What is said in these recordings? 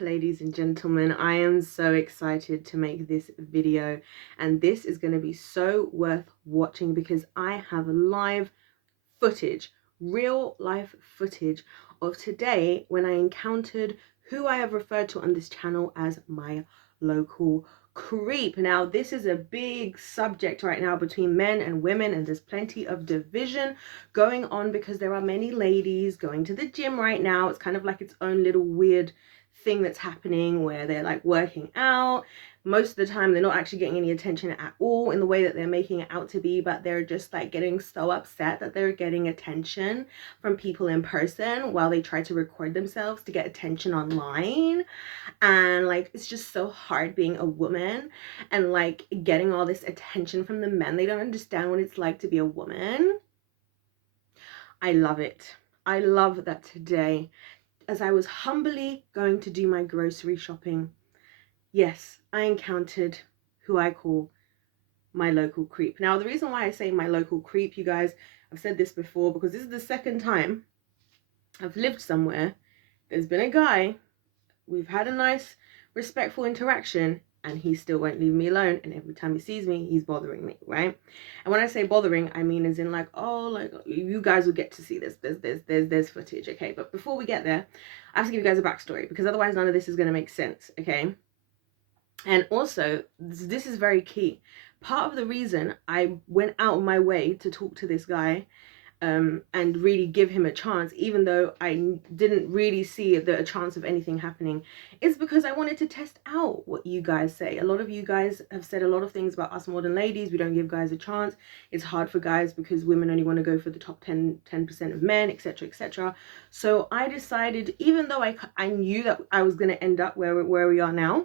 Ladies and gentlemen, I am so excited to make this video, and this is going to be so worth watching because I have live footage, real life footage of today when I encountered who I have referred to on this channel as my local creep. Now, this is a big subject right now between men and women, and there's plenty of division going on because there are many ladies going to the gym right now. It's kind of like its own little weird thing that's happening where they're like working out. Most of the time they're not actually getting any attention at all in the way that they're making it out to be, but they're just like getting so upset that they're getting attention from people in person while they try to record themselves to get attention online. And like, it's just so hard being a woman and like getting all this attention from the men. They don't understand what it's like to be a woman. I love it. I love that today, as I was humbly going to do my grocery shopping, yes, I encountered who I call my local creep. Now, the reason why I say my local creep, you guys, I've said this before because this is the second time I've lived somewhere. There's been a guy, we've had a nice, respectful interaction, and he still won't leave me alone. And every time he sees me, he's bothering me, right? And when I say bothering, I mean as in like, oh, like you guys will get to see this. There's footage, okay? But before we get there, I have to give you guys a backstory because otherwise none of this is going to make sense, okay? And also, this is very key. Part of the reason I went out of my way to talk to this guy and really give him a chance, even though I didn't really see a chance of anything happening, is because I wanted to test out what you guys say. A lot of you guys have said a lot of things about us modern ladies. We don't give guys a chance. It's hard for guys because women only want to go for the top 10% of men, etc., etc. So I decided, even though I knew that I was going to end up where we are now,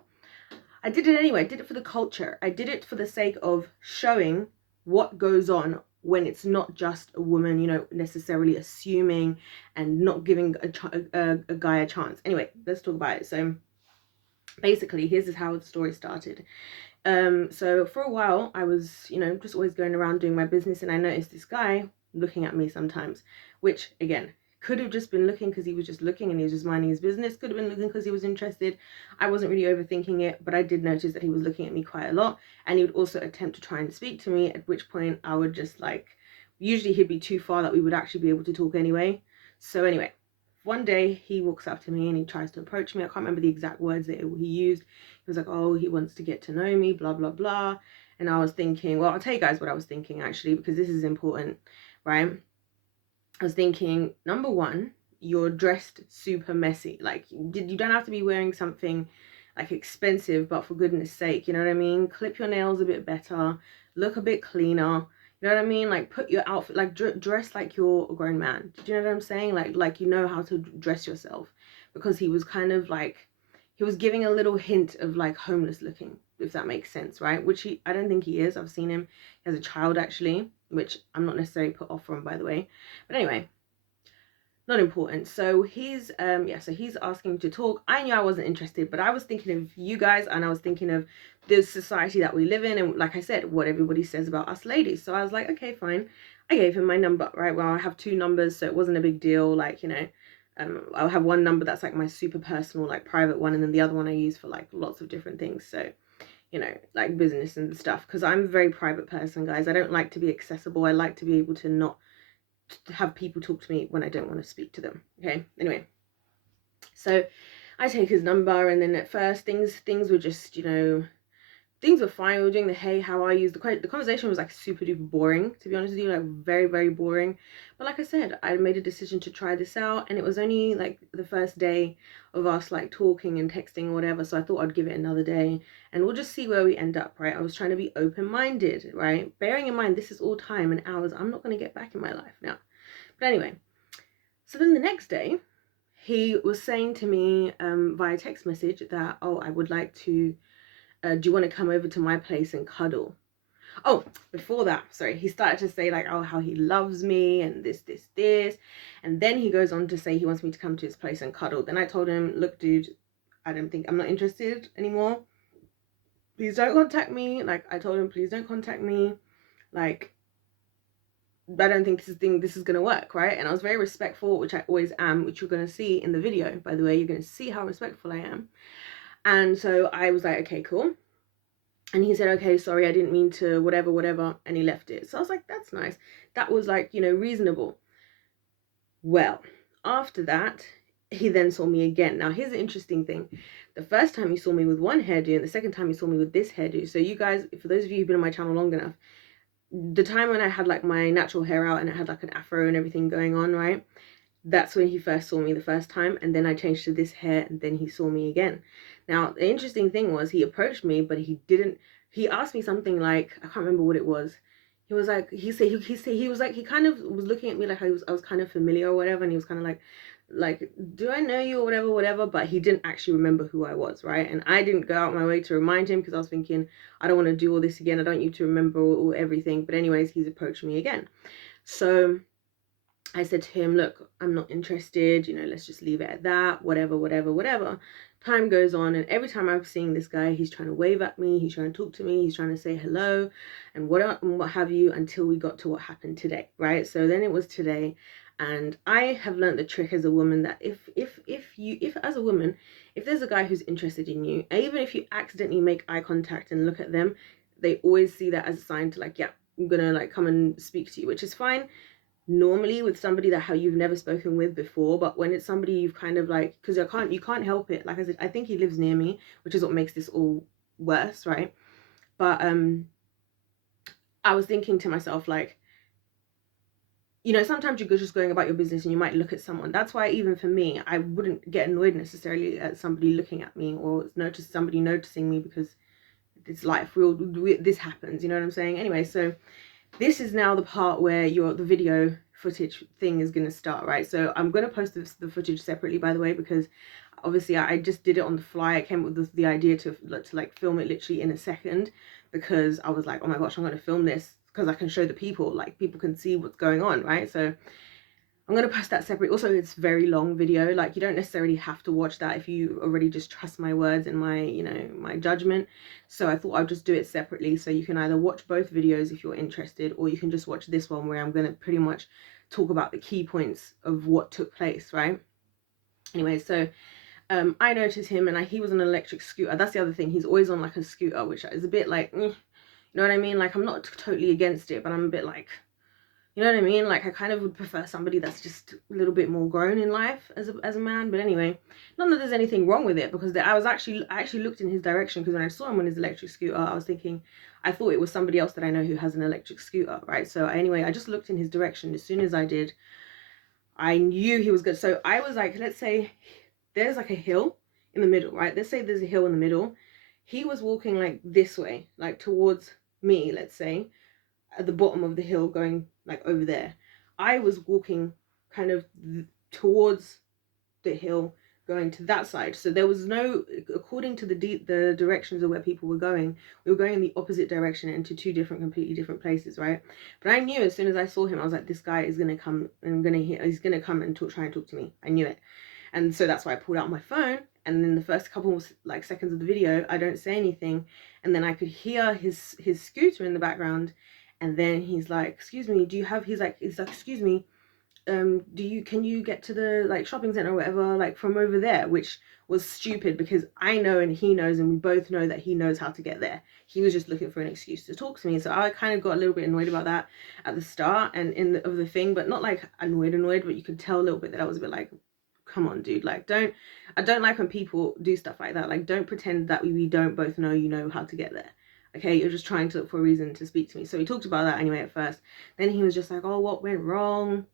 I did it anyway. I did it for the culture. I did it for the sake of showing what goes on when it's not just a woman, you know, necessarily assuming and not giving a guy a chance. Anyway, let's talk about it. So basically, here's how the story started. So for a while, I was, you know, just always going around doing my business, and I noticed this guy looking at me sometimes, which again, could have just been looking because he was just looking and he was just minding his business. Could have been looking because he was interested. I wasn't really overthinking it, but I did notice that he was looking at me quite a lot, and he would also attempt to try and speak to me, at which point I would just like, usually he'd be too far that we would actually be able to talk anyway. So anyway, one day he walks up to me and he tries to approach me. I can't remember the exact words that he used. He was like, oh, he wants to get to know me, blah, blah, blah. And I was thinking, well, I'll tell you guys what I was thinking actually, because this is important, right? I was thinking, number one, you're dressed super messy. Like, you don't have to be wearing something like expensive, but for goodness sake, you know what I mean? Clip your nails a bit better, look a bit cleaner. You know what I mean? Like, put your outfit, like dress like you're a grown man. Do you know what I'm saying? Like you know how to dress yourself. Because he was kind of like, he was giving a little hint of like homeless looking, if that makes sense, right? Which I don't think he is. I've seen him as a child actually, which I'm not necessarily put off from, by the way. But anyway, not important. So he's so he's asking to talk. I knew I wasn't interested, but I was thinking of you guys, and I was thinking of the society that we live in, and like I said, what everybody says about us ladies. So I was like, okay, fine. I gave him my number, right? Well, I have two numbers, so it wasn't a big deal. Like, you know, I'll have one number that's like my super personal, like private one, and then the other one I use for like lots of different things. So, you know, like business and stuff, because I'm a very private person, guys. I don't like to be accessible. I like to be able to not have people talk to me when I don't want to speak to them. Okay, anyway, so I take his number, and then at first things were just, you know, things were fine. We were doing the hey, how are you? The conversation was like super duper boring, to be honest with you, like very, very boring. But like I said, I made a decision to try this out, and it was only like the first day of us like talking and texting or whatever. So I thought I'd give it another day, and we'll just see where we end up, right? I was trying to be open-minded, right? Bearing in mind, this is all time and hours I'm not going to get back in my life now. But anyway, so then the next day, he was saying to me via text message that, oh, I would like to, do you want to come over to my place and cuddle? Oh, before that, sorry, he started to say like, oh, how he loves me and this. And then he goes on to say he wants me to come to his place and cuddle. Then I told him, look, dude, I'm not interested anymore. Please don't contact me. Like, I told him, please don't contact me. Like, I don't think this is gonna work, right? And I was very respectful, which I always am, which you're gonna see in the video, by the way. You're gonna see how respectful I am. And so I was like, okay, cool. And he said, okay, sorry, I didn't mean to, whatever, and he left it. So I was like, that's nice. That was like, you know, reasonable. Well, after that, he then saw me again. Now, here's the interesting thing. The first time he saw me with one hairdo, and the second time he saw me with this hairdo. So you guys, for those of you who've been on my channel long enough, the time when I had like my natural hair out and it had like an afro and everything going on, right? That's when he first saw me the first time, and then I changed to this hair, and then he saw me again. Now, the interesting thing was he approached me, but he didn't, he asked me something like, I can't remember what it was. He was like, he was like, he kind of was looking at me like I was kind of familiar or whatever, and he was kind of like, do I know you or whatever, but he didn't actually remember who I was, right? And I didn't go out my way to remind him, because I was thinking, I don't want to do all this again, I don't need to remember all everything. But anyways, he's approached me again. So I said to him, look, I'm not interested, you know, let's just leave it at that, whatever. Time goes on, and every time I'm seeing this guy, he's trying to wave at me, he's trying to talk to me, he's trying to say hello, and what have you, until we got to what happened today, right? So then it was today, and I have learned the trick as a woman that if as a woman, if there's a guy who's interested in you, even if you accidentally make eye contact and look at them, they always see that as a sign to like, yeah, I'm gonna like come and speak to you, which is fine normally with somebody that you've never spoken with before. But when it's somebody you've kind of like, because you can't help it, like I said, I think he lives near me, which is what makes this all worse, right? But I was thinking to myself, like, you know, sometimes you're just going about your business and you might look at someone. That's why even for me, I wouldn't get annoyed necessarily at somebody looking at me or somebody noticing me, because it's life. This happens, you know what I'm saying? Anyway, so this is now the part where the video footage thing is going to start, right? So I'm going to post the footage separately, by the way, because obviously I just did it on the fly. I came up with the idea to like film it literally in a second, because I was like, oh my gosh, I'm going to film this because I can show the people, like people can see what's going on, right? So I'm going to post that separately. Also, it's very long video. Like, you don't necessarily have to watch that if you already just trust my words and my, you know, my judgment. So I thought I'd just do it separately. So you can either watch both videos if you're interested, or you can just watch this one where I'm going to pretty much talk about the key points of what took place, right? Anyway, so I noticed him, and he was on an electric scooter. That's the other thing. He's always on like a scooter, which is a bit like, you know what I mean? Like, I'm not totally against it, but I'm a bit like, you know what I mean? Like, I kind of would prefer somebody that's just a little bit more grown in life as a man. But anyway, not that there's anything wrong with it, because I actually looked in his direction, because when I saw him on his electric scooter, I was thinking, I thought it was somebody else that I know who has an electric scooter, right? So anyway, I just looked in his direction. As soon as I did, I knew he was good. So I was like, let's say there's like a hill in the middle, right? Let's say there's a hill in the middle. He was walking like this way, like towards me, let's say, at the bottom of the hill, going like over there. I was walking kind of towards the hill, going to that side. So there was no, according to the directions of where people were going, we were going in the opposite direction into two completely different places, right? But I knew as soon as I saw him, I was like, this guy is gonna come and he's gonna come and try and talk to me. I knew it. And so that's why I pulled out my phone, and then the first couple like seconds of the video, I don't say anything, and then I could hear his scooter in the background. And then he's like, excuse me, he's like, excuse me, can you get to the like shopping center or whatever, like from over there? Which was stupid, because I know and he knows, and we both know that he knows how to get there. He was just looking for an excuse to talk to me. So I kind of got a little bit annoyed about that at the start and of the thing, but not like annoyed, but you could tell a little bit that I was a bit like, come on, dude, like, I don't like when people do stuff like that. Like, don't pretend that we don't both know you know how to get there. Okay, you're just trying to look for a reason to speak to me. So we talked about that anyway at first. Then he was just like, oh, what went wrong?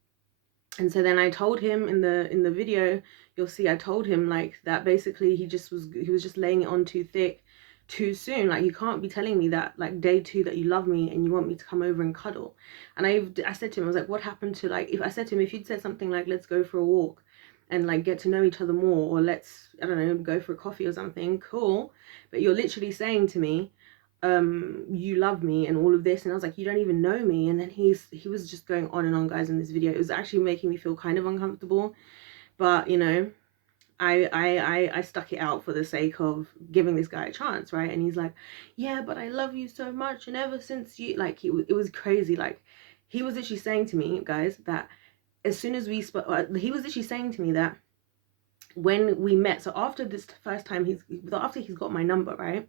And so then I told him in the video, you'll see I told him like that basically he was just laying it on too thick too soon. Like, you can't be telling me that like day 2 that you love me and you want me to come over and cuddle. And I said to him, I was like, what happened to, like, if I said to him, if you'd said something like, let's go for a walk and like get to know each other more, or let's, I don't know, go for a coffee or something, cool. But you're literally saying to me, you love me and all of this, and I was like, you don't even know me. And then he was just going on and on, guys, in this video. It was actually making me feel kind of uncomfortable, but you know, I stuck it out for the sake of giving this guy a chance, right? And he's like, yeah, but I love you so much, and ever since you, like, it was crazy. Like, he was literally saying to me, guys, that as soon as we spoke, he was literally saying to me that when we met, so after this first time, after he's got my number, right?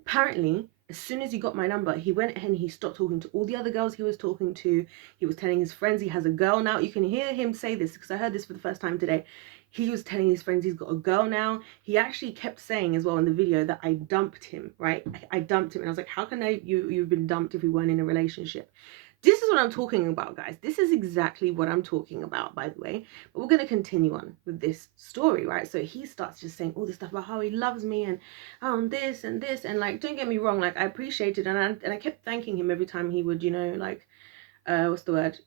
Apparently, as soon as he got my number, he went ahead and he stopped talking to all the other girls he was talking to. He was telling his friends he has a girl now. You can hear him say this because I heard this for the first time today. He was telling his friends he's got a girl now. He actually kept saying as well in the video that I dumped him, right? I dumped him. And I was like, how can you've been dumped if we weren't in a relationship? This is what I'm talking about, guys. This is exactly what I'm talking about, by the way. But we're going to continue on with this story, right? So he starts just saying all this stuff about how he loves me and this and this. And like, don't get me wrong, like I appreciate it. And I kept thanking him every time he would, you know, like, what's the word?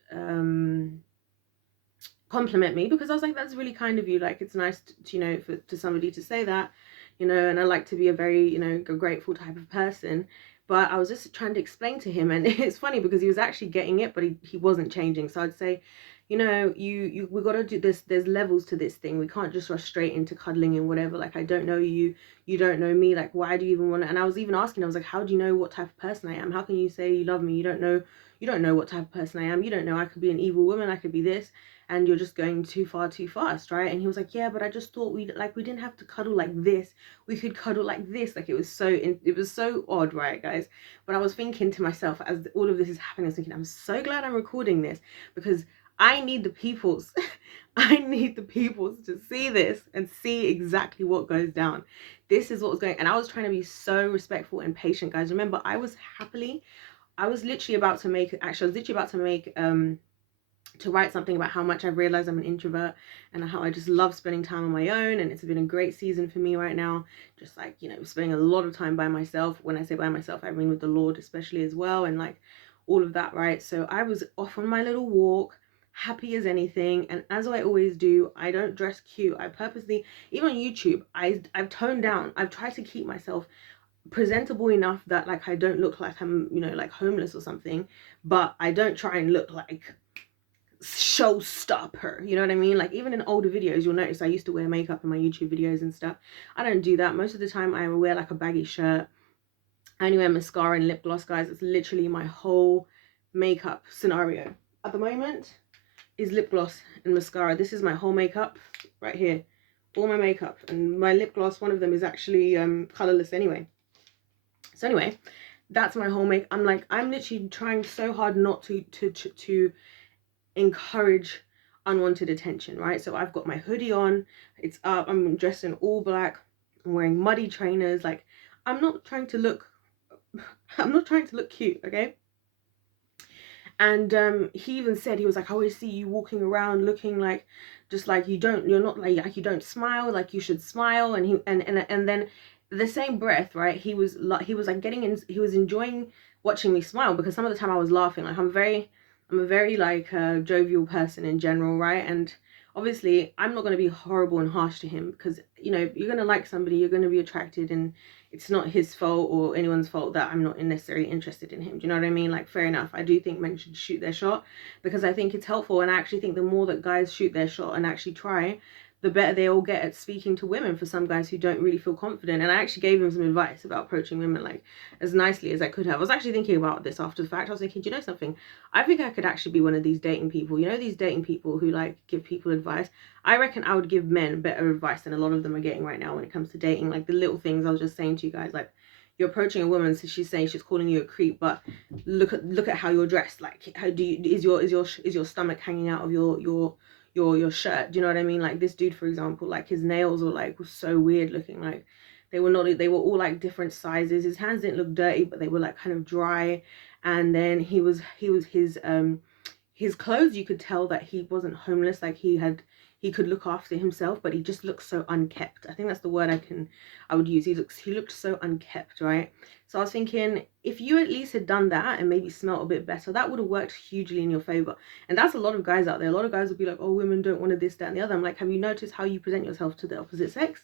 Compliment me, because I was like, that's really kind of you. Like, it's nice to, you know, to somebody to say that, you know, and I like to be a very, you know, grateful type of person. But I was just trying to explain to him, and it's funny because he was actually getting it, but he wasn't changing. So I'd say, you know, we got to do this. There's levels to this thing. We can't just rush straight into cuddling and whatever. Like, I don't know you, you don't know me. Like, why do you even want to? And I was even asking, I was like, how do you know what type of person I am? How can you say you love me? You don't know what type of person I am. You don't know. I could be an evil woman. I could be this. And you're just going too far too fast, right? And he was like, yeah, but I just thought we didn't have to cuddle like this. We could cuddle like this. Like, it was so odd, right, guys? But I was thinking to myself, as all of this is happening, I was thinking, I'm so glad I'm recording this, because I need the peoples I need the peoples to see this and see exactly what goes down. This is what was going, and I was trying to be so respectful and patient, guys. Remember, I was literally about to make to write something about how much I've realized I'm an introvert and how I just love spending time on my own. And it's been a great season for me right now. Just like, you know, spending a lot of time by myself. When I say by myself, I mean with the Lord especially as well. And like all of that, right? So I was off on my little walk, happy as anything. And as I always do, I don't dress cute. I purposely, even on YouTube, I've toned down. I've tried to keep myself presentable enough that like I don't look like I'm, you know, like homeless or something. But I don't try and look like showstopper, you know what I mean? Like, even in older videos, you'll notice I used to wear makeup in my YouTube videos and stuff. I don't do that. Most of the time I wear like a baggy shirt. I only wear mascara and lip gloss, guys. It's literally my whole makeup scenario at the moment is lip gloss and mascara. This is my whole makeup right here, all my makeup. And my lip gloss, one of them is actually colorless anyway. So anyway, that's my whole make. I'm literally trying so hard not to encourage unwanted attention, right? So I've got my hoodie on, it's up, I'm dressed in all black, I'm wearing muddy trainers. Like, I'm not trying to look cute, okay? And he even said, he was like, I always see you walking around looking like, just like you don't smile, like you should smile. And then the same breath, right, he was like he was enjoying watching me smile, because some of the time I was laughing. Like, I'm a very like jovial person in general, right? And obviously I'm not going to be horrible and harsh to him, because, you know, you're going to like somebody, you're going to be attracted, and it's not his fault or anyone's fault that I'm not necessarily interested in him. Do you know what I mean? Like, fair enough. I do think men should shoot their shot, because I think it's helpful. And I actually think the more that guys shoot their shot and actually try, the better they all get at speaking to women, for some guys who don't really feel confident. And I actually gave him some advice about approaching women, like, as nicely as I could have. I was actually thinking about this after the fact. I was thinking, do you know something? I think I could actually be one of these dating people. You know, these dating people who like give people advice. I reckon I would give men better advice than a lot of them are getting right now when it comes to dating. Like, the little things I was just saying to you guys, like, you're approaching a woman, so she's saying, she's calling you a creep, but look at how you're dressed. Like, how do you, is your stomach hanging out of your shirt? Do you know what I mean? Like, this dude, for example, like, his nails were so weird looking. Like, they were all like different sizes. His hands didn't look dirty, but they were like kind of dry. And then his clothes, you could tell that he wasn't homeless. Like, he could look after himself, but he just looked so unkept. I think that's the word I would use. He looked so unkept, right? So I was thinking, if you at least had done that and maybe smelled a bit better, that would have worked hugely in your favor. And that's a lot of guys out there. A lot of guys would be like, oh, women don't want to this, that, and the other. I'm like, have you noticed how you present yourself to the opposite sex?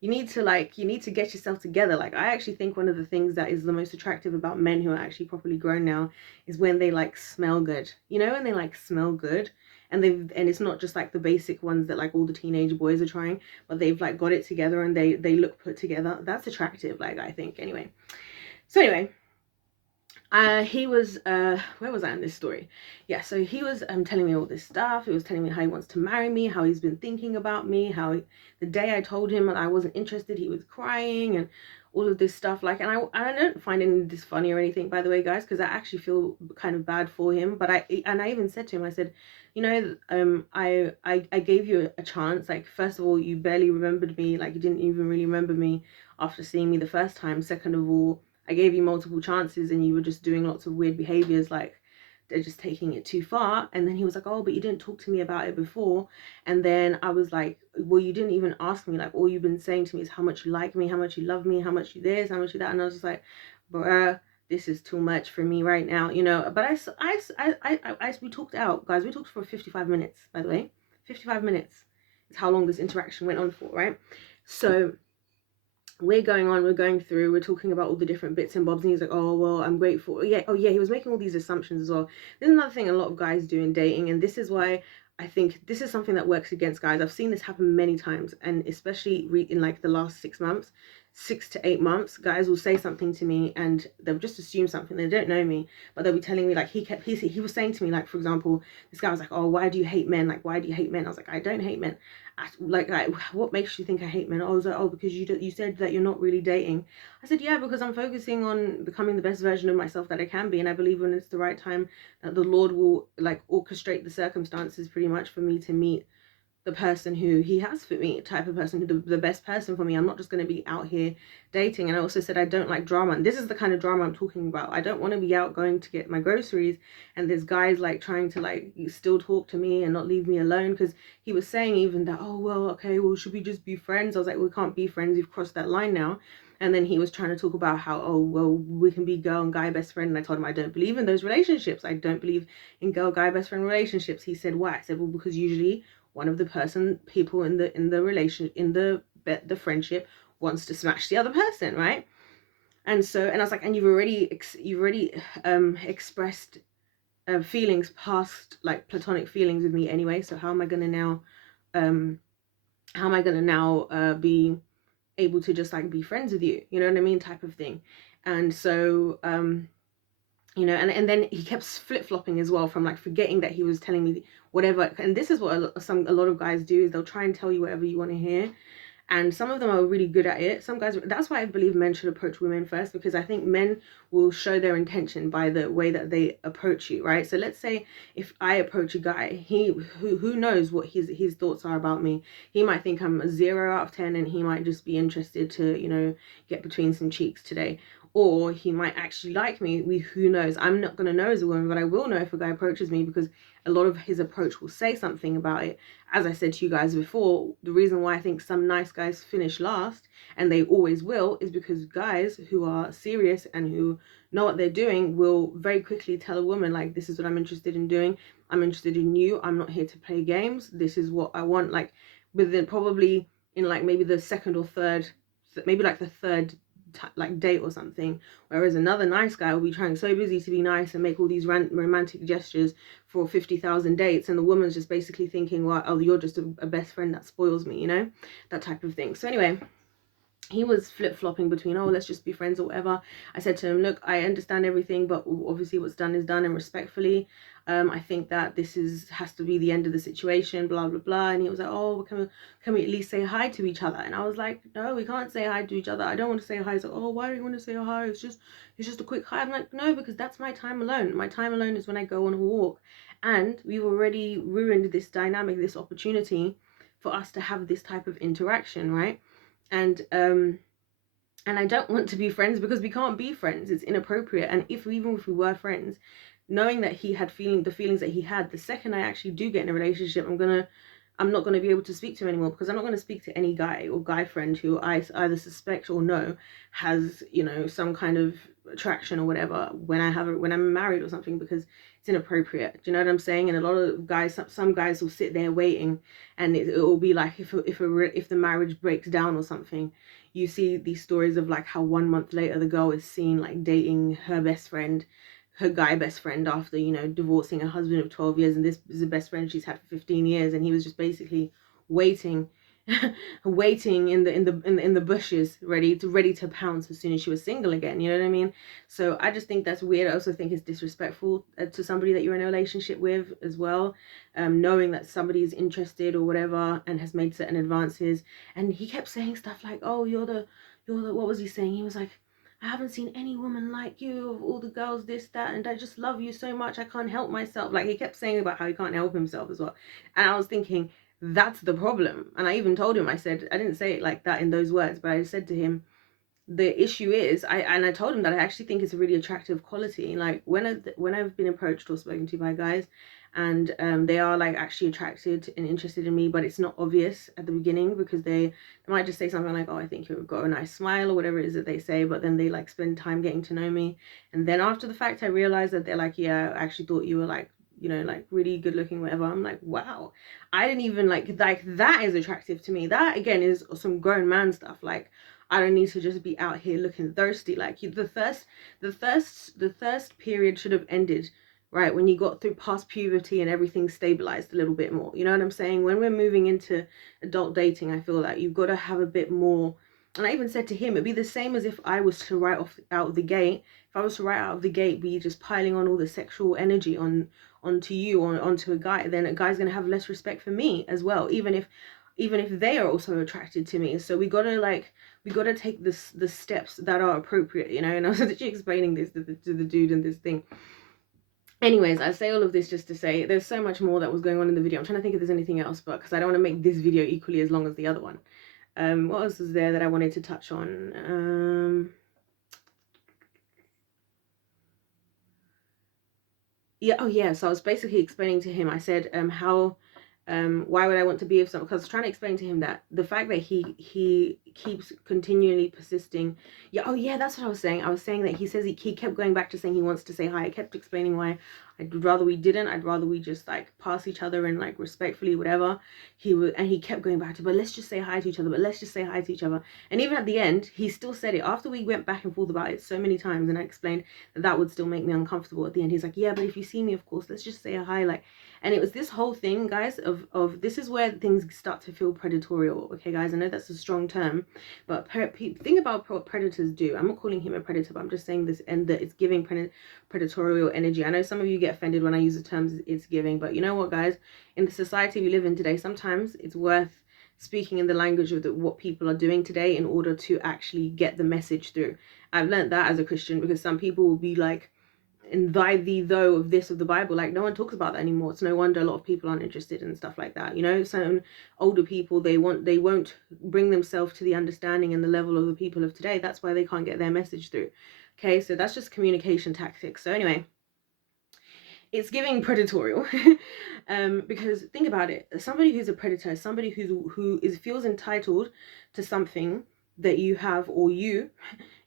You need to get yourself together. Like, I actually think one of the things that is the most attractive about men who are actually properly grown now is when they like smell good. You know, when they like smell good, and it's not just like the basic ones that like all the teenage boys are trying, but they've like got it together and they look put together. That's attractive, like, I think, anyway. So anyway, He was where was I in this story? Yeah, so he was telling me all this stuff. He was telling me how he wants to marry me, how he's been thinking about me, the day I told him that I wasn't interested, he was crying, and all of this stuff. Like, and I don't find any of this funny or anything, by the way, guys, because I actually feel kind of bad for him. But I even said to him, I said, you know, I gave you a chance. Like, first of all, you barely remembered me. Like, you didn't even really remember me after seeing me the first time. Second of all, I gave you multiple chances and you were just doing lots of weird behaviors, like they're just taking it too far. And then he was like, oh, but you didn't talk to me about it before. And then I was like, well, you didn't even ask me. Like, all you've been saying to me is how much you like me, how much you love me, how much you this, how much you that. And I was just like, bruh, this is too much for me right now, you know. But we talked out, guys. We talked for 55 minutes, by the way. 55 minutes is how long this interaction went on for, right? So we're going through, we're talking about all the different bits and bobs, and he's like, oh, well, I'm grateful. Yeah, oh yeah, he was making all these assumptions as well. There's another thing a lot of guys do in dating, and this is why I think this is something that works against guys. I've seen this happen many times, and especially in like the last 6 months, 6 to 8 months, guys will say something to me and they'll just assume something. They don't know me, but they'll be telling me, like, he was saying to me, like, for example, this guy was like, oh, why do you hate men? Like, why do you hate men? I was like, I don't hate men. Like, what makes you think I hate men? I was like, oh, because you said that you're not really dating. I said, yeah, because I'm focusing on becoming the best version of myself that I can be, and I believe when it's the right time that the Lord will like orchestrate the circumstances pretty much for me to meet the person who he has for me, type of person, the best person for me. I'm not just going to be out here dating. And I also said I don't like drama, and this is the kind of drama I'm talking about. I don't want to be out going to get my groceries and there's guys like trying to like still talk to me and not leave me alone, because he was saying even that, oh, well, okay, well, should we just be friends? I was like, we can't be friends, you've crossed that line now. And then he was trying to talk about how, oh, well, we can be girl and guy best friend. And I told him I don't believe in those relationships. I don't believe in girl guy best friend relationships. He said, why? I said, well, because usually one of the people in the relation, in the friendship, wants to smash the other person, right? And so, and I was like, and you've already expressed feelings past like platonic feelings with me anyway, so how am I gonna now be able to just like be friends with you, you know what I mean, type of thing. And so you know, and then he kept flip-flopping as well, from like forgetting that he was telling me whatever. And this is what a lot of guys do, is they'll try and tell you whatever you want to hear, and some of them are really good at it. Some guys, that's why I believe men should approach women first, because I think men will show their intention by the way that they approach you, right? So let's say if I approach a guy, who knows what his thoughts are about me. He might think I'm a 0 out of 10, and he might just be interested to, you know, get between some cheeks today. Or he might actually like me. Who knows? I'm not going to know as a woman, but I will know if a guy approaches me, because a lot of his approach will say something about it. As I said to you guys before, the reason why I think some nice guys finish last, and they always will, is because guys who are serious and who know what they're doing will very quickly tell a woman, like, this is what I'm interested in doing. I'm interested in you. I'm not here to play games. This is what I want. Like, within probably in like maybe the second or third, maybe like the third like date or something. Whereas another nice guy will be trying so busy to be nice and make all these romantic gestures for 50,000 dates, and the woman's just basically thinking, well, oh, you're just a best friend that spoils me, you know, that type of thing. So anyway, he was flip-flopping between, oh, let's just be friends or whatever. I said to him, look, I understand everything, but obviously what's done is done, and respectfully, I think that this has to be the end of the situation, blah blah blah. And he was like, oh, can we at least say hi to each other? And I was like, no, we can't say hi to each other. I don't want to say hi. He's like, oh, why do you want to say hi? It's just a quick hi. I'm like, no, because that's my time alone. My time alone is when I go on a walk, and we've already ruined this dynamic, this opportunity for us to have this type of interaction, right? And I don't want to be friends, because we can't be friends. It's inappropriate. And even if we were friends, knowing that he had the feelings that he had, the second I actually do get in a relationship, I'm not gonna be able to speak to him anymore, because I'm not gonna speak to any guy or guy friend who I either suspect or know has, you know, some kind of attraction or whatever when I'm married or something, because it's inappropriate. Do you know what I'm saying? And a lot of guys, some guys will sit there waiting, and it will be like if the marriage breaks down or something, you see these stories of like how 1 month later the girl is seen like dating her best friend, her guy best friend, after, you know, divorcing a husband of 12 years, and this is the best friend she's had for 15 years, and he was just basically waiting waiting in the bushes, ready to pounce as soon as she was single again. You know what I mean? So I just think that's weird. I also think it's disrespectful to somebody that you're in a relationship with as well, knowing that somebody's interested or whatever and has made certain advances. And he kept saying stuff like, "Oh, you're the what was he saying? He was like, I haven't seen any woman like you, of all the girls, this, that, and I just love you so much, I can't help myself." Like, he kept saying about how he can't help himself as well. And I was thinking, that's the problem. And I even told him, I said, I didn't say it like that in those words, but I said to him, the issue is, I told him that I actually think it's a really attractive quality. Like, when I've been approached or spoken to by guys, and they are like actually attracted and interested in me, but it's not obvious at the beginning, because they might just say something like, "Oh, I think you've got a nice smile," or whatever it is that they say, but then they like spend time getting to know me, and then after the fact I realize that they're like, "Yeah, I actually thought you were like, you know, like really good looking, whatever." I'm like, wow, I didn't even like that is attractive to me. That again is some grown man stuff. Like, I don't need to just be out here looking thirsty. Like, the thirst period should have ended, right, when you got through past puberty and everything stabilized a little bit more. You know what I'm saying? When we're moving into adult dating, I feel like you've got to have a bit more. And I even said to him, it'd be the same as if I was to write off out of the gate. If I was to write out of the gate, be just piling on all the sexual energy onto you, or onto a guy, then a guy's gonna have less respect for me as well, even if they are also attracted to me. So we gotta take the steps that are appropriate, you know. And I was actually explaining this to the dude in this thing. Anyways, I say all of this just to say there's so much more that was going on in the video. I'm trying to think if there's anything else, but because I don't want to make this video equally as long as the other one. What else was there that I wanted to touch on? Yeah, oh yeah, so I was basically explaining to him, I said, how why would I want to be with someone? Because I was trying to explain to him that the fact that he keeps continually persisting. Yeah, oh yeah, that's what I was saying. I was saying that he says he kept going back to saying he wants to say hi. I kept explaining why I'd rather we didn't. I'd rather we just like pass each other and like respectfully, whatever. And he kept going back to, but let's just say hi to each other, but let's just say hi to each other. And even at the end, he still said it after we went back and forth about it so many times, and I explained that would still make me uncomfortable. At the end, he's like, yeah, but if you see me, of course, let's just say a hi. Like, and it was this whole thing, guys, of this is where things start to feel predatorial. Okay, guys, I know that's a strong term, but think about what predators do. I'm not calling him a predator, but I'm just saying this, and that it's giving predatorial energy. I know some of you get offended when I use the terms it's giving, but you know what, guys, in the society we live in today, sometimes it's worth speaking in the language of what people are doing today in order to actually get the message through. I've learned that as a Christian, because some people will be like, and thy thee though of this of the Bible, like no one talks about that anymore. It's no wonder a lot of people aren't interested in stuff like that, you know. Certain older people, they won't bring themselves to the understanding and the level of the people of today. That's why they can't get their message through. Okay, so that's just communication tactics. So anyway, it's giving predatorial. Because think about it, somebody who's a predator, somebody who feels entitled to something that you have, or you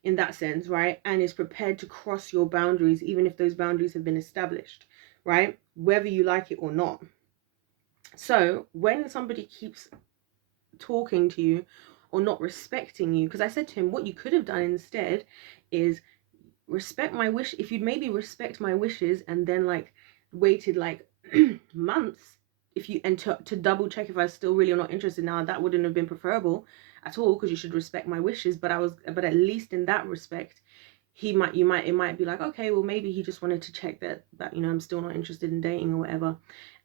in that sense, right, and is prepared to cross your boundaries even if those boundaries have been established, right, whether you like it or not. So when somebody keeps talking to you or not respecting you, because I said to him, what you could have done instead is respect my wish. If you'd maybe respect my wishes and then like waited like months, if you, and to double check if I was still really or not interested, now that wouldn't have been preferable at all, because you should respect my wishes. But at least in that respect, it might be like, okay, well, maybe he just wanted to check that you know, I'm still not interested in dating or whatever.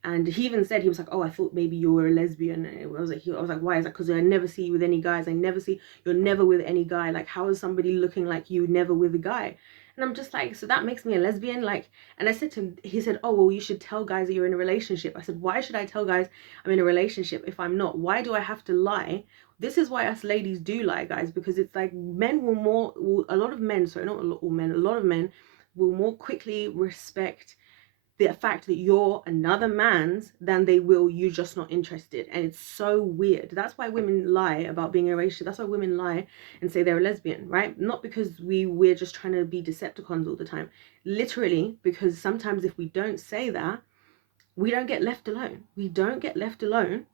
And he even said, he was like, oh, I thought maybe you were a lesbian. And I was like, why? Is that because I never see you with any guys? You're never with any guy. Like, how is somebody looking like you never with a guy? And I'm just like, so that makes me a lesbian? Like, and I said to him, he said, oh, well, you should tell guys that you're in a relationship. I said, why should I tell guys I'm in a relationship if I'm not? Why do I have to lie? This is why us ladies do lie, guys, because it's like men a lot of men, sorry, not all men, a lot of men will more quickly respect the fact that you're another man's than they will you just not interested. And it's so weird. That's why women lie about being a relationship. That's why women lie and say they're a lesbian, right? Not because we're just trying to be Decepticons all the time. Literally, because sometimes if we don't say that, we don't get left alone. We don't get left alone.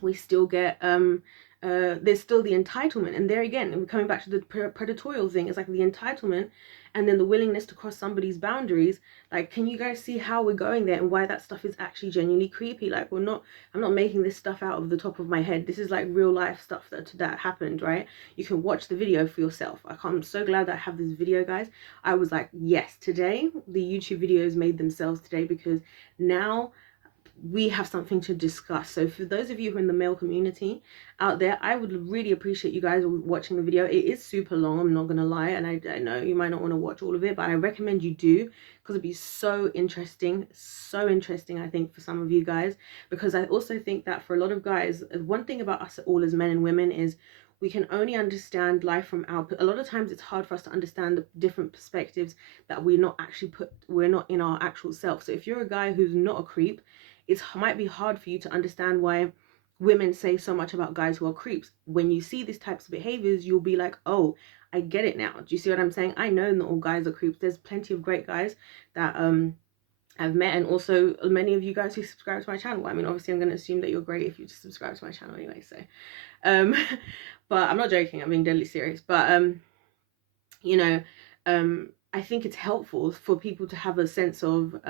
We still get there's still the entitlement. And there again, we're coming back to the predatorial thing. It's like the entitlement and then the willingness to cross somebody's boundaries. Like, can you guys see how we're going there and why that stuff is actually genuinely creepy? Like, I'm not making this stuff out of the top of my head. This is like real life stuff that happened, right? You can watch the video for yourself. I'm so glad that I have this video, guys. I was like, yes, today the YouTube videos made themselves today, because now we have something to discuss. So for those of you who are in the male community out there, I would really appreciate you guys watching the video. It is super long, I'm not gonna lie, and I know you might not want to watch all of it, but I recommend you do, because it'd be so interesting I think, for some of you guys. Because I also think that for a lot of guys, one thing about us all as men and women is we can only understand life from a lot of times it's hard for us to understand the different perspectives that we're not in our actual self. So if you're a guy who's not a creep, it might be hard for you to understand why women say so much about guys who are creeps. When you see these types of behaviors, you'll be like, oh, I get it now. Do you see what I'm saying? I know not all guys are creeps. There's plenty of great guys that I've met, and also many of you guys who subscribe to my channel. I mean, obviously I'm going to assume that you're great if you just subscribe to my channel anyway, so but I'm not joking, I'm being deadly serious. But you know, I think it's helpful for people to have a sense of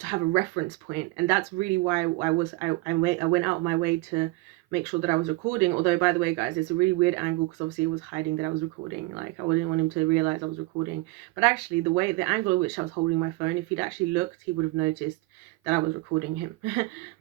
to have a reference point, and that's really why I went out of my way to make sure that I was recording. Although, by the way, guys, it's a really weird angle, because obviously it was hiding that I was recording. Like, I didn't want him to realize I was recording, but actually the angle at which I was holding my phone, if he'd actually looked, he would have noticed that I was recording him.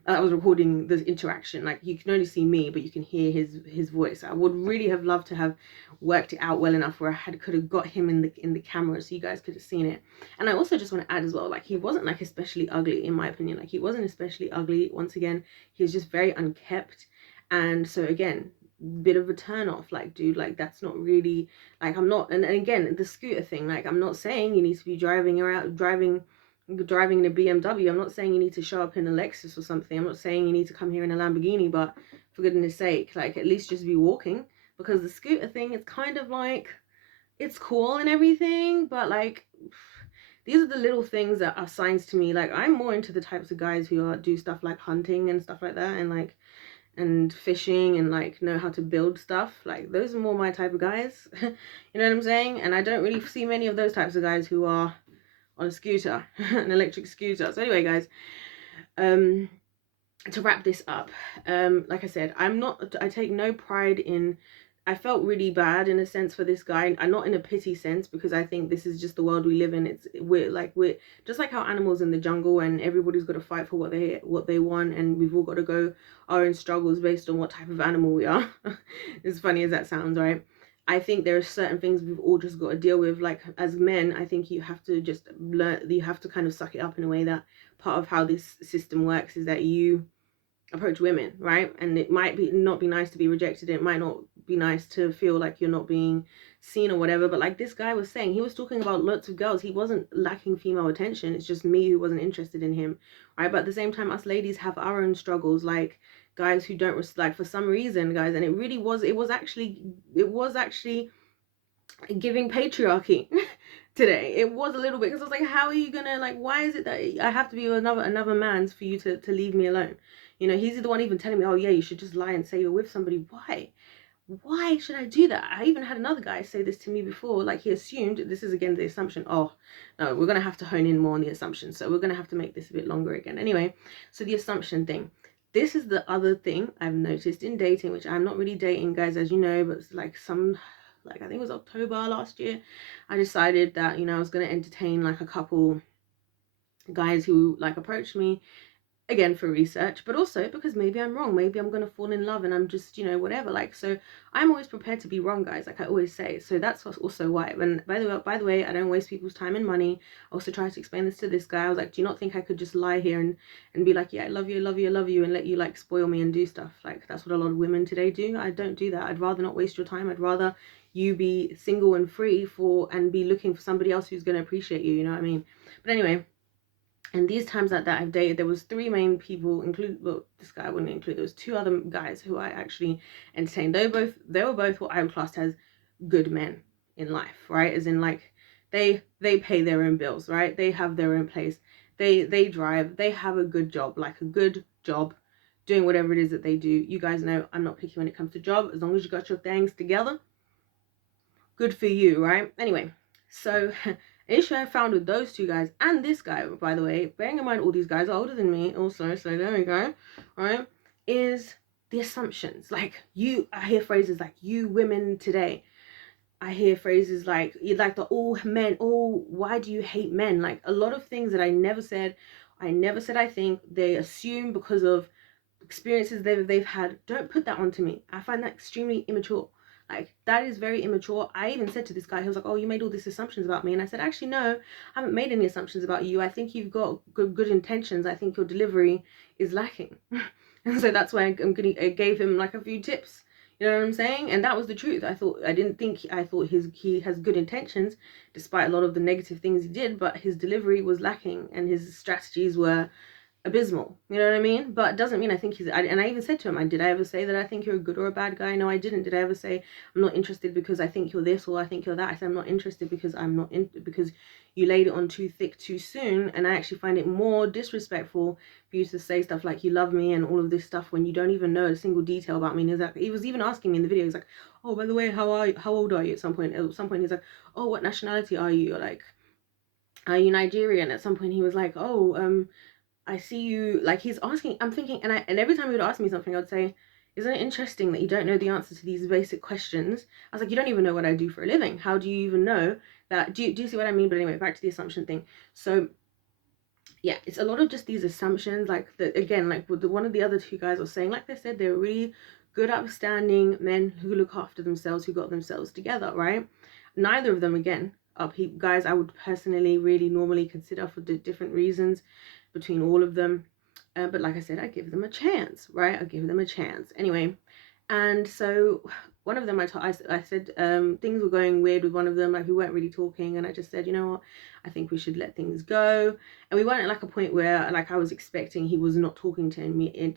I was recording the interaction. Like, you can only see me, but you can hear his voice. I would really have loved to have worked it out well enough where I could have got him in the camera so you guys could have seen it. And I also just want to add as well, like, he wasn't like especially ugly, in my opinion. Like, he wasn't especially ugly. Once again, he was just very unkept. And so again, bit of a turn off. Like, dude, like, that's not really, like, I'm not, and again, the scooter thing, like, I'm not saying you need to be driving in a BMW. I'm not saying you need to show up in a Lexus or something. I'm not saying you need to come here in a Lamborghini, but for goodness sake, like, at least just be walking. Because the scooter thing, it's kind of like, it's cool and everything, but like, these are the little things that are signs to me. Like, I'm more into the types of guys who do stuff like hunting and stuff like that, and like, and fishing, and like know how to build stuff. Like, those are more my type of guys. You know what I'm saying? And I don't really see many of those types of guys who are on a scooter, an electric scooter. So anyway, guys, to wrap this up, like I said, I take no pride in, I felt really bad in a sense for this guy, and not in a pity sense, because I think this is just the world we live in. We're just like how animals in the jungle, and everybody's got to fight for what they want, and we've all got to go our own struggles based on what type of animal we are. As funny as that sounds, right? I think there are certain things we've all just got to deal with. Like, as men, I think you have to just learn, you have to kind of suck it up in a way that part of how this system works is that you approach women, right? And it might not be nice to be rejected. It might not be nice to feel like you're not being seen or whatever. But like this guy was saying, he was talking about lots of girls. He wasn't lacking female attention. It's just me who wasn't interested in him, right? But at the same time, us ladies have our own struggles. Like, guys who don't like, for some reason, guys, and it was actually giving patriarchy today. It was a little bit, because I was like, how are you gonna, like, why is it that I have to be another man's for you to leave me alone? You know, he's the one even telling me, oh yeah, you should just lie and say you're with somebody. Why should I do that? I even had another guy say this to me before. Like, he assumed, this is again the assumption. Oh no, we're gonna have to hone in more on the assumption, so we're gonna have to make this a bit longer again. Anyway, so the assumption thing, this is the other thing I've noticed in dating, which I'm not really dating, guys, as you know, but it's like I think it was October last year, I decided that, you know, I was going to entertain like a couple guys who like approached me, again for research, but also because maybe I'm wrong, maybe I'm going to fall in love and I'm just, you know, whatever. Like, so I'm always prepared to be wrong, guys, like I always say. So that's also why, and by the way, I don't waste people's time and money. I also tried to explain this to this guy. I was like, do you not think I could just lie here and be like, yeah, I love you, I love you, I love you, and let you like spoil me and do stuff? Like, that's what a lot of women today do. I don't do that. I'd rather not waste your time. I'd rather you be single and free and be looking for somebody else who's going to appreciate you, you know what I mean? But anyway, and these times that I've dated, there was 3 main people, well, this guy I wouldn't include. There was 2 other guys who I actually entertained. They were both what I would class as good men in life, right? As in, like, they pay their own bills, right? They have their own place. They drive. They have a good job, like a good job. doing whatever it is that they do. You guys know I'm not picky when it comes to job. As long as you got your things together, good for you, right? Anyway, so an issue I found with those two guys and this guy, by the way, bearing in mind all these guys are older than me also, so there we go, right, is the assumptions. Like, I hear phrases like, you women today. I hear phrases like the all men, oh, why do you hate men? Like, a lot of things that I never said. I think they assume because of experiences they've had. Don't put that onto me. I find that extremely immature. Like, that is very immature. I even said to this guy, he was like, oh, you made all these assumptions about me. And I said, actually, no, I haven't made any assumptions about you. I think you've got good intentions. I think your delivery is lacking. And so that's why I gave him like a few tips. You know what I'm saying? And that was the truth. I thought he has good intentions, despite a lot of the negative things he did, but his delivery was lacking and his strategies were abysmal. You know what I mean? But it doesn't mean I think and I even said to him, did I ever say that I think you're a good or a bad guy? No, I didn't. Did I ever say I'm not interested because I think you're this or I think you're that? I said I'm not interested because because you laid it on too thick too soon, and I actually find it more disrespectful for you to say stuff like you love me and all of this stuff when you don't even know a single detail about me. And he was even asking me in the video, he's like, oh, by the way, how old are you? At some point he's like, oh, what nationality are you? Or like, are you Nigerian? At some point he was like, oh, I see you, like, he's asking, I'm thinking, and every time he would ask me something, I'd say, isn't it interesting that you don't know the answer to these basic questions? I was like, you don't even know what I do for a living. How do you even know that? Do you see what I mean? But anyway, back to the assumption thing. So yeah, it's a lot of just these assumptions, like, again, like with one of the other two guys was saying, like they said, they're really good, upstanding men who look after themselves, who got themselves together, right? Neither of them, again, are guys I would personally really normally consider for different reasons between all of them. But like I said, I give them a chance, right? I give them a chance. Anyway, and so one of them, I said things were going weird with one of them, like we weren't really talking, and I just said, you know what, I think we should let things go. And we weren't at like a point where like I was expecting he was not talking to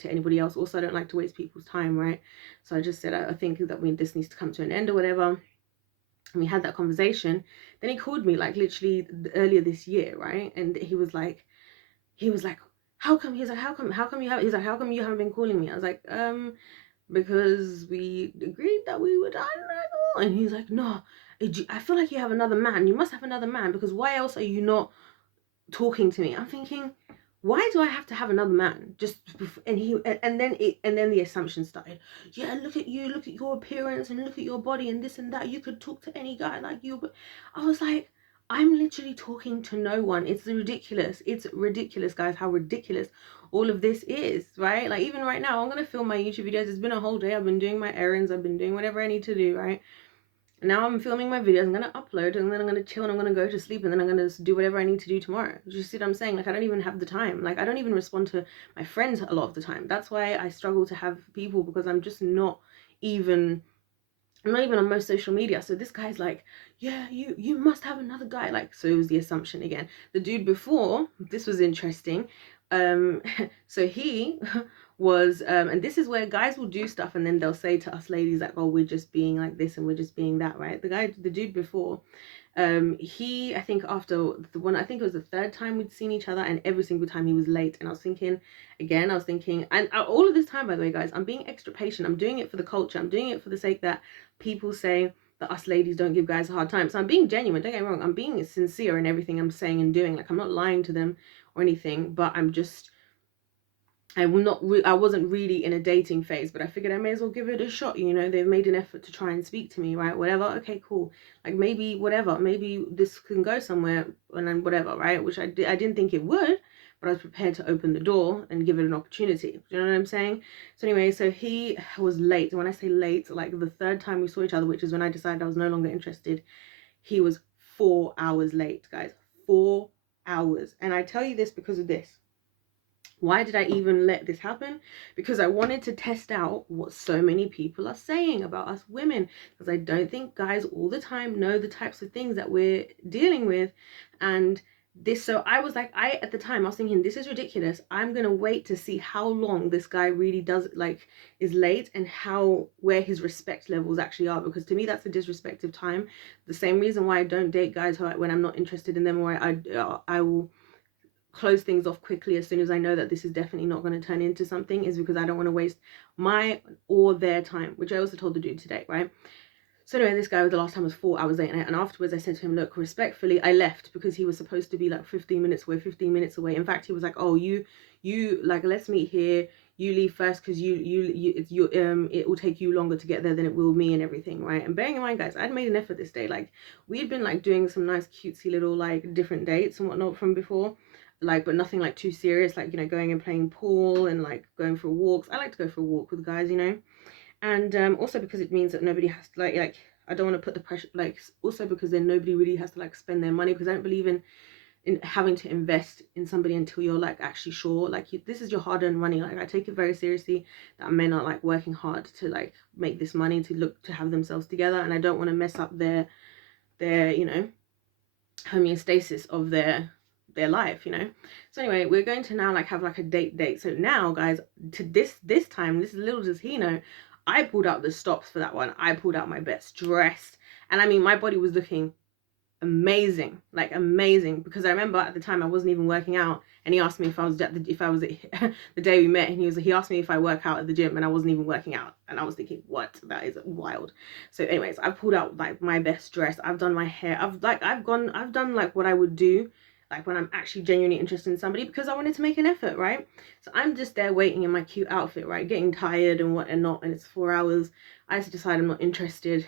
anybody else. Also, I don't like to waste people's time, right? So I just said, I think that this needs to come to an end or whatever. And we had that conversation. Then he called me like literally earlier this year, right? And he was like, how come? He's like, how come you haven't? He's like, how come you haven't been calling me? I was like, because we agreed that we would. And he's like, no, I feel like you have another man. You must have another man, because why else are you not talking to me? I'm thinking, why do I have to have another man? And then the assumption started. Yeah, look at you, look at your appearance, and look at your body, and this and that. You could talk to any guy like you. But I was like, I'm literally talking to no one. It's ridiculous. It's ridiculous, guys, how ridiculous all of this is, right? Like, even right now, I'm gonna film my YouTube videos. It's been a whole day. I've been doing my errands. I've been doing whatever I need to do, right? Now I'm filming my videos, I'm gonna upload, and then I'm gonna chill, and I'm gonna go to sleep, and then I'm gonna do whatever I need to do tomorrow. Do you see what I'm saying? Like, I don't even have the time. Like, I don't even respond to my friends a lot of the time. That's why I struggle to have people, because I'm just not even on most social media. So this guy's like, yeah, you must have another guy. Like, so it was the assumption again. The dude before, this was interesting. So he was and this is where guys will do stuff and then they'll say to us ladies like, oh, we're just being like this and we're just being that, right? The dude before, he, I think after I think it was the third time we'd seen each other, and every single time he was late. And I was thinking, and all of this time, by the way, guys, I'm being extra patient. I'm doing it for the culture. I'm doing it for the sake that people say that us ladies don't give guys a hard time. So I'm being genuine, don't get me wrong. I'm being sincere in everything I'm saying and doing. Like, I'm not lying to them or anything, but I wasn't really in a dating phase, but I figured I may as well give it a shot. You know, they've made an effort to try and speak to me, right? Whatever. Okay, cool. Like, maybe this can go somewhere, and then whatever, right? Which I didn't think it would, but I was prepared to open the door and give it an opportunity. Do you know what I'm saying? So anyway, so he was late. And when I say late, like the third time we saw each other, which is when I decided I was no longer interested, he was 4 hours late, guys. 4 hours. And I tell you this because of this. Why did I even let this happen? Because I wanted to test out what so many people are saying about us women. Because I don't think guys all the time know the types of things that we're dealing with. And so I was like, at the time I was thinking, this is ridiculous. I'm gonna wait to see how long this guy really is late, and where his respect levels actually are. Because to me, that's a disrespectful time. The same reason why I don't date guys when I'm not interested in them, or I will close things off quickly as soon as I know that this is definitely not going to turn into something, is because I don't want to waste my or their time, which I also told the dude today, right? So anyway, this guy, the last time was 4 hours late, and afterwards I said to him, look, respectfully, I left because he was supposed to be like 15 minutes away. In fact, he was like, oh, you like, let's meet here, you leave first because it will take you longer to get there than it will me and everything, right? And bearing in mind, guys, I'd made an effort this day. Like, we'd been like doing some nice cutesy little like different dates and whatnot from before, like, but nothing like too serious, like, you know, going and playing pool and like going for walks. I like to go for a walk with guys, you know. And also because it means that nobody has to like I don't want to put the pressure, like, also because then nobody really has to like spend their money, because I don't believe in having to invest in somebody until you're like actually sure, like, this is your hard-earned money. Like, I take it very seriously that men are like working hard to like make this money to look to have themselves together, and I don't want to mess up their you know, homeostasis of their life, you know. So anyway, we're going to now like have like a date. So now, guys, to this time, this little does he know, I pulled out the stops for that one. I pulled out my best dress, and I mean, my body was looking amazing, like amazing, because I remember at the time I wasn't even working out, and he asked me if I was the day we met, and he asked me if I work out at the gym, and I wasn't even working out, and I was thinking, what? That is wild. So anyways, I pulled out like my best dress. I've done my hair. I've done like what I would do like when I'm actually genuinely interested in somebody, because I wanted to make an effort, right? So I'm just there waiting in my cute outfit, right, getting tired and what and not, and it's 4 hours. I just decide I'm not interested.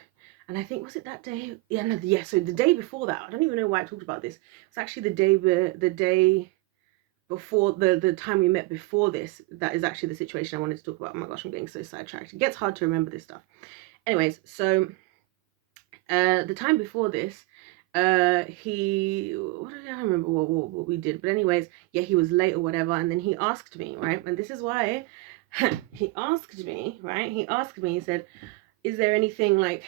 And I think, was it that day? Yeah, no, yeah. So the day before that, I don't even know why I talked about this. It's actually the day before the time we met before this. That is actually the situation I wanted to talk about. Oh my gosh, I'm getting so sidetracked. It gets hard to remember this stuff. Anyways, so the time before this, I don't remember what we did, but anyways, yeah, he was late or whatever, and then he asked me, right? And this is why he asked me, right? He said, is there anything like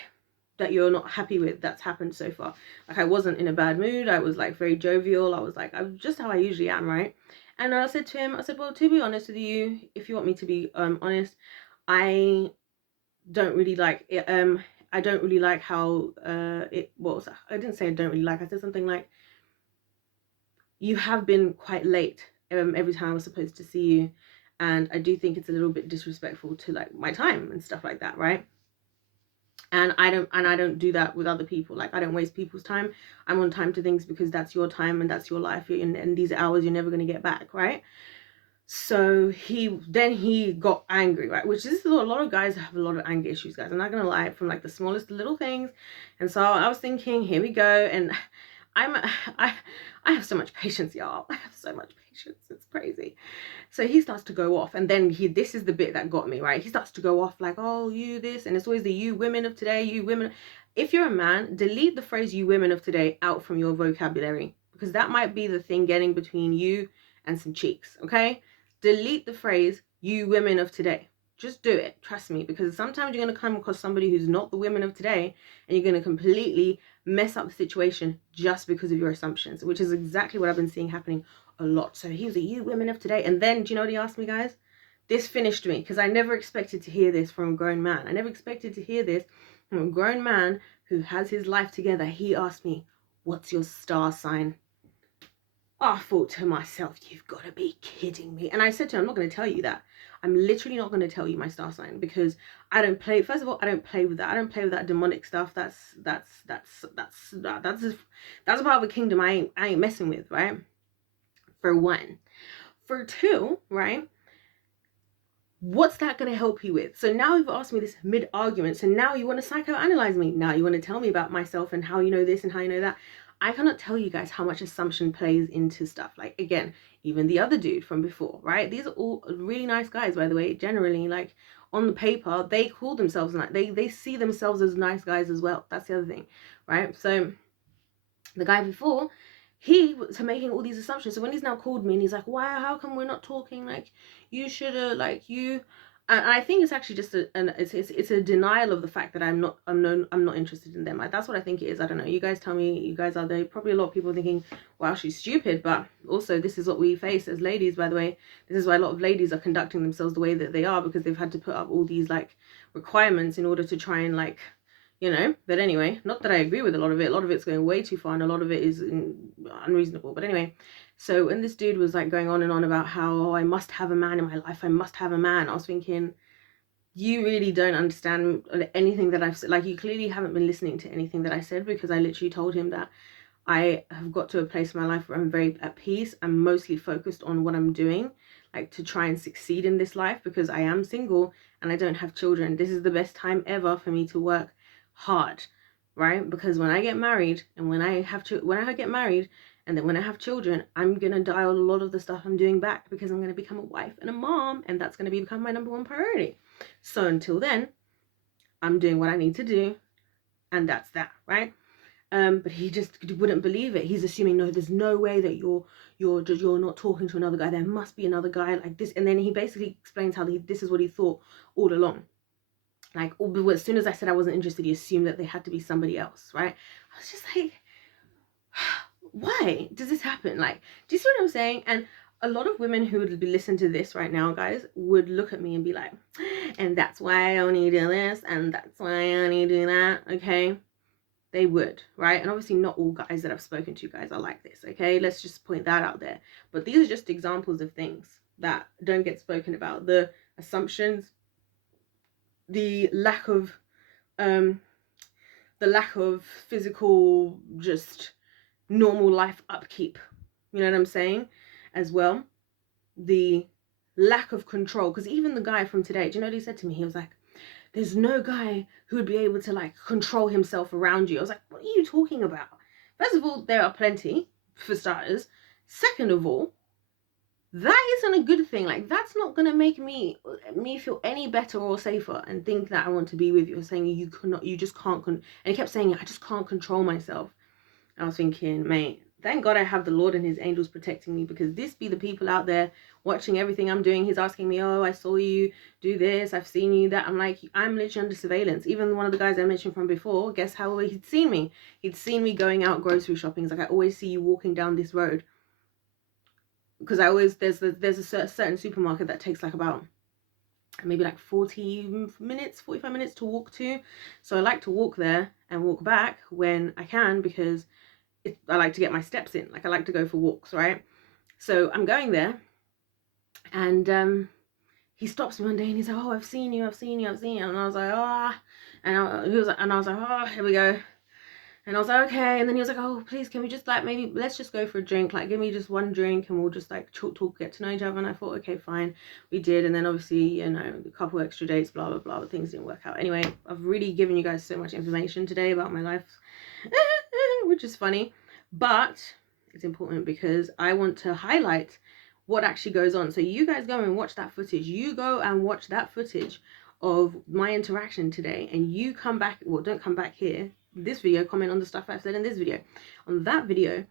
that you're not happy with that's happened so far? Like, I wasn't in a bad mood. I was like very jovial. I was like, I'm just how I usually am, right? And I said to him, I said, well, to be honest with you, if you want me to be honest, I don't really like it. I don't really like how it was. I didn't say I don't really like. I said something like, you have been quite late every time I was supposed to see you, and I do think it's a little bit disrespectful to like my time and stuff like that, right? And I don't do that with other people. Like, I don't waste people's time. I'm on time to things because that's your time and that's your life, and these hours you're never going to get back, right? So he got angry, right? Which is a lot of guys have a lot of anger issues, guys. I'm not gonna lie, from like the smallest little things. And so I was thinking, here we go. And I have so much patience, y'all. I have so much patience. It's crazy. So he starts to go off, and then this is the bit that got me, right? He starts to go off like, oh, you this, and it's always the you women of today, you women. If you're a man, delete the phrase you women of today out from your vocabulary, because that might be the thing getting between you and some cheeks, okay? Delete the phrase you women of today. Just do it, trust me, because sometimes you're going to come across somebody who's not the women of today, and you're going to completely mess up the situation just because of your assumptions, which is exactly what I've been seeing happening a lot. So he was a you women of today. And then, do you know what he asked me, guys? This finished me, because I never expected to hear this from a grown man. I never expected to hear this from a grown man who has his life together. He asked me, what's your star sign? I thought to myself, you've got to be kidding me. And I said to him, I'm not going to tell you that. I'm literally not going to tell you my star sign, because I don't play. First of all, I don't play with that. I don't play with that demonic stuff. That's a part of a kingdom I ain't messing with, right? For one. For two, right? What's that going to help you with? So now you've asked me this mid-argument. So now you want to psychoanalyze me. Now you want to tell me about myself and how you know this and how you know that. I cannot tell you guys how much assumption plays into stuff. Like, again, even the other dude from before, right? These are all really nice guys, by the way. Generally, like, on the paper, they call themselves nice. They see themselves as nice guys as well. That's the other thing, right? So the guy before, he was making all these assumptions. So when he's now called me and he's like, why, how come we're not talking? Like, you should have, like, you. And I think it's actually just it's a denial of the fact that I'm not interested in them. Like, that's what I think it is. I don't know. You guys tell me. You guys are there. Probably a lot of people thinking, wow, she's stupid. But also, this is what we face as ladies, by the way. This is why a lot of ladies are conducting themselves the way that they are, because they've had to put up all these like requirements in order to try and, like, you know. But anyway, not that I agree with a lot of it. A lot of it's going way too far, and a lot of it is unreasonable. But anyway, So when this dude was like going on and on about how, oh, I must have a man in my life, I must have a man, I was thinking, you really don't understand anything that I've said. Like, you clearly haven't been listening to anything that I said, because I literally told him that I have got to a place in my life where I'm very at peace. I'm mostly focused on what I'm doing, like to try and succeed in this life, because I am single and I don't have children. This is the best time ever for me to work hard, right? Because when I get married and when I get married and then when I have children, I'm going to dial a lot of the stuff I'm doing back, because I'm going to become a wife and a mom, and that's going to become my number one priority. So until then, I'm doing what I need to do, and that's that, right? But he just wouldn't believe it. He's assuming, no, there's no way that you're not talking to another guy. There must be another guy like this. And then he basically explains how this is what he thought all along. Like, as soon as I said I wasn't interested, he assumed that they had to be somebody else, right? I was just like, why does this happen? Like, do you see what I'm saying? And a lot of women who would be listening to this right now, guys, would look at me and be like, and that's why I only do this, and that's why I only do that, okay? They would, right? And obviously not all guys that I've spoken to, guys, are like this, okay? Let's just point that out there. But these are just examples of things that don't get spoken about. The assumptions, the lack of physical, just normal life upkeep, you know what I'm saying, as well. The lack of control, because even the guy from today, do you know what he said to me? He was like, there's no guy who would be able to like control himself around you. I was like, what are you talking about? First of all, there are plenty, for starters. Second of all, that isn't a good thing. Like, that's not gonna make me feel any better or safer and think that I want to be with you. Saying you just can't and he kept saying, I just can't control myself. I was thinking, mate, thank God I have the Lord and his angels protecting me, because this be the people out there watching everything I'm doing. He's asking me, oh, I saw you do this, I've seen you that. I'm like, I'm literally under surveillance. Even one of the guys I mentioned from before, guess how he'd seen me? He'd seen me going out grocery shopping. He's like, I always see you walking down this road. Because I always, there's a certain supermarket that takes like about maybe like 45 minutes to walk to. So I like to walk there and walk back when I can, because I like to get my steps in. Like, I like to go for walks, right? So I'm going there, and he stops me one day and he's like, oh, I've seen you. And I was like, oh, and I was like, oh, here we go. And I was like, okay. And then he was like, oh, please, can we just like, maybe let's just go for a drink. Like, give me just one drink and we'll just like talk, get to know each other. And I thought, okay, fine. We did. And then obviously, you know, a couple extra dates, blah, blah, blah, but things didn't work out. Anyway, I've really given you guys so much information today about my life, which is funny. But it's important because I want to highlight what actually goes on. So you guys go and watch that footage. You go and watch that footage of my interaction today, and you come back, well, don't come back here, this video, comment on the stuff I've said in this video. On that video,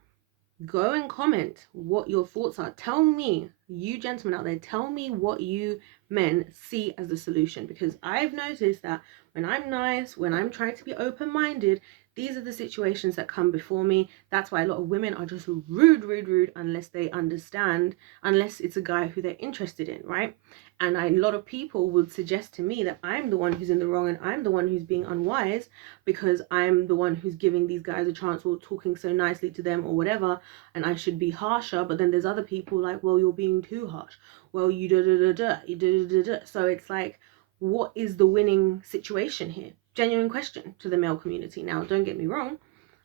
go and comment what your thoughts are. Tell me, you gentlemen out there, tell me what you men see as the solution, because I've noticed that when I'm nice, when I'm trying to be open-minded, these are the situations that come before me. That's why a lot of women are just rude unless they understand, unless it's a guy who they're interested in, right? And a lot of people would suggest to me that I'm the one who's in the wrong and I'm the one who's being unwise, because I'm the one who's giving these guys a chance or talking so nicely to them or whatever, and I should be harsher. But then there's other people like, well, you're being too harsh. Well, you da-da-da-da. So it's like, what is the winning situation here? Genuine question to the male community. Now, don't get me wrong.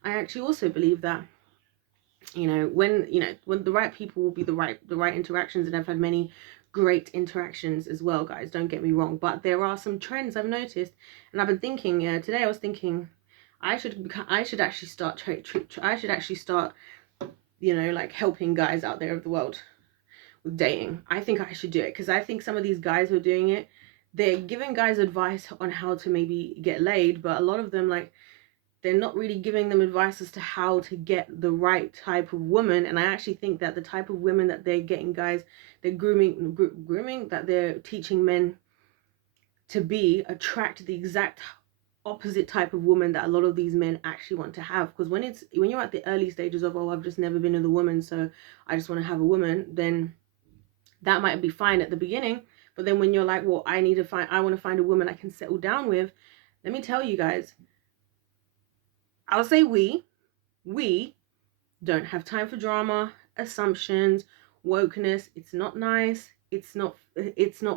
I actually also believe that, when the right people will be the right interactions, and I've had many great interactions as well, guys, don't get me wrong. But there are some trends I've noticed, and I've been thinking, today I was thinking I should actually start like helping guys out there of the world with dating. I think I should do it, because I think some of these guys who are doing it, they're giving guys advice on how to maybe get laid, but a lot of them, like, they're not really giving them advice as to how to get the right type of woman. And I actually think that the type of women that they're getting guys, they're grooming, that they're teaching men to be, attract the exact opposite type of woman that a lot of these men actually want to have. Because when you're at the early stages of, oh, I've just never been with a woman, so I just want to have a woman, then that might be fine at the beginning. But then when you're like, well, I want to find a woman I can settle down with, let me tell you guys, I'll say we don't have time for drama. assumptions, wokeness. It's not nice. It's not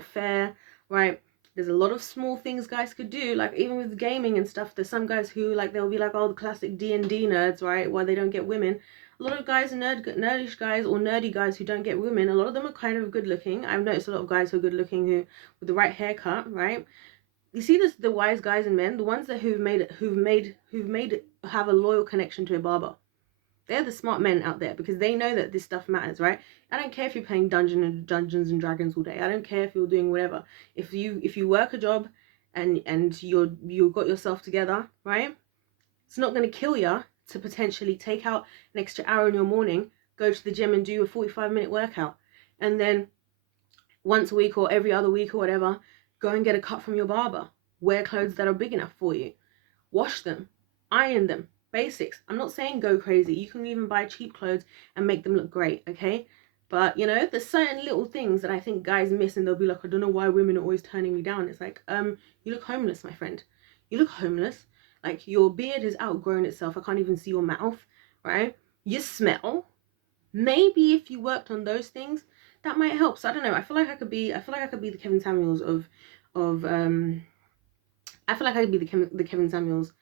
fair, right? There's a lot of small things guys could do, like even with gaming and stuff. There's some guys who, like, they'll be like, oh, the classic D&D nerds, right? Why they don't get women. A lot of guys, nerdish guys or nerdy guys who don't get women, a lot of them are kind of good looking. I've noticed a lot of guys who are good looking, who with the right haircut, right? You see this, the wise guys and men, the ones that who've made have a loyal connection to a barber. They're the smart men out there, because they know that this stuff matters, right? I don't care if you're playing Dungeons and Dragons all day. I don't care if you're doing whatever. If you work a job and you got yourself together, right? It's not going to kill you to potentially take out an extra hour in your morning, go to the gym and do a 45-minute workout, and then once a week or every other week or whatever, go and get a cut from your barber. Wear clothes that are big enough for you. Wash them. Iron them. Basics. I'm not saying go crazy. You can even buy cheap clothes and make them look great, okay? But, you know, there's certain little things that I think guys miss, and they'll be like, I don't know why women are always turning me down. It's like, you look homeless, my friend. You look homeless. Like, your beard has outgrown itself. I can't even see your mouth, right? You smell. Maybe if you worked on those things, that might help. So I don't know. I feel like I could be the Kevin Samuels I feel like I could be the Kevin Samuels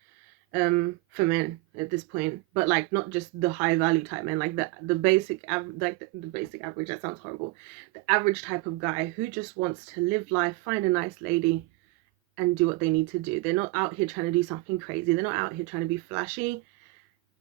for men at this point, but like not just the high value type men, like the basic the basic average. That sounds horrible. The average type of guy who just wants to live life, find a nice lady, and do what they need to do. They're not out here trying to do something crazy. They're not out here trying to be flashy,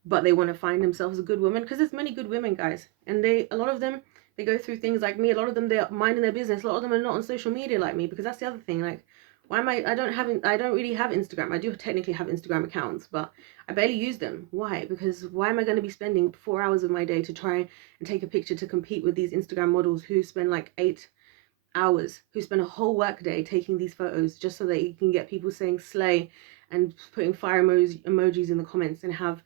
but they want to find themselves a good woman, because there's many good women, guys, and a lot of them, they go through things like me. A lot of them, they're minding their business. A lot of them are not on social media like me, because that's the other thing. Like, why am I don't really have Instagram. I do technically have Instagram accounts, but I barely use them. Why? Because why am I going to be spending 4 hours of my day to try and take a picture to compete with these Instagram models who spend like 8 hours, who spend a whole work day taking these photos just so that you can get people saying slay and putting fire emojis in the comments, and have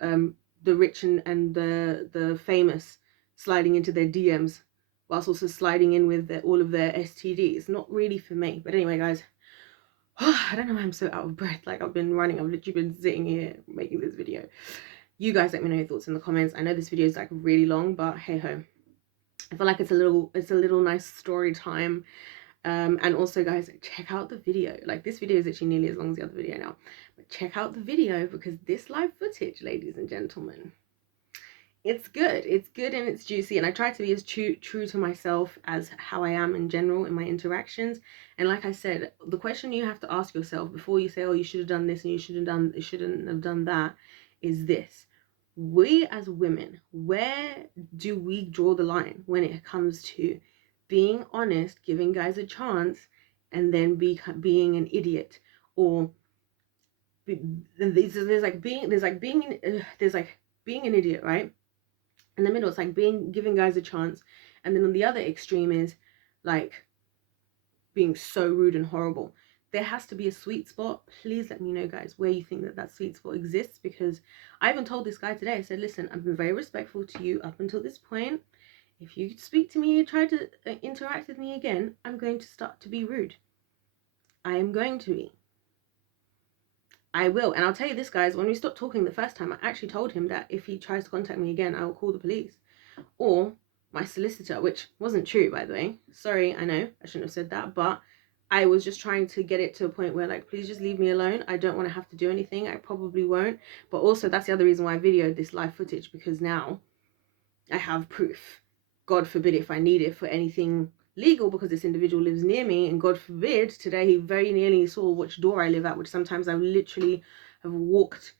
the rich and the famous sliding into their DMs, whilst also sliding in with all of their STDs. Not really for me. But anyway, guys, I don't know why I'm so out of breath. Like, I've literally been sitting here making this video. You guys let me know your thoughts in the comments. I know this video is like really long, but hey ho, I feel like it's a little nice story time. And also, guys, check out the video. Like, this video is actually nearly as long as the other video now, but check out the video, because this live footage, ladies and gentlemen, it's good and it's juicy, and I try to be as true to myself as how I am in general in my interactions. And like I said, the question you have to ask yourself before you say, oh, you should have done this and you shouldn't have done that, is this: we as women, where do we draw the line when it comes to being honest, giving guys a chance, and then being an idiot? Or there's like being an idiot, right? In the middle, it's like giving guys a chance, and then on the other extreme is like being so rude and horrible. There has to be a sweet spot. Please let me know, guys, where you think that sweet spot exists, because I even told this guy today, I said, listen, I've been very respectful to you up until this point. If you speak to me and try to interact with me again, I'm going to start to be rude. I am going to be. I will. And I'll tell you this, guys, when we stopped talking the first time, I actually told him that if he tries to contact me again, I will call the police or my solicitor, which wasn't true, by the way. Sorry, I know I shouldn't have said that, but I was just trying to get it to a point where, like, please just leave me alone. I don't want to have to do anything. I probably won't. But also, that's the other reason why I videoed this live footage, because now I have proof. God forbid if I need it for anything legal, because this individual lives near me, and God forbid today he very nearly saw which door I live at, which sometimes I literally have walked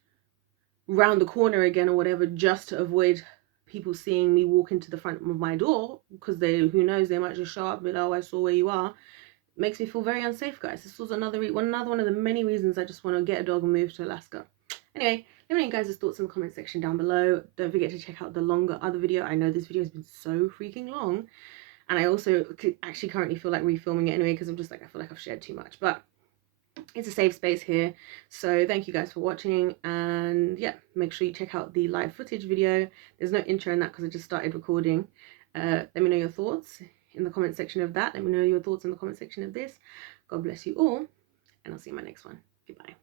round the corner again or whatever, just to avoid people seeing me walk into the front of my door, because who knows, they might just show up and be like, oh, I saw where you are. It makes me feel very unsafe, guys. This was another one of the many reasons I just want to get a dog and move to Alaska. Anyway, let me know guys' thoughts in the comment section down below. Don't forget to check out the longer other video. I know this video has been so freaking long, and I also actually currently feel like refilming it anyway, because I'm just like, I feel like I've shared too much, but it's a safe space here. So thank you guys for watching, and yeah, make sure you check out the live footage video. There's no intro in that because I just started recording. Let me know your thoughts in the comment section of that. Let me know your thoughts in the comment section of this. God bless you all, and I'll see you in my next one. Goodbye.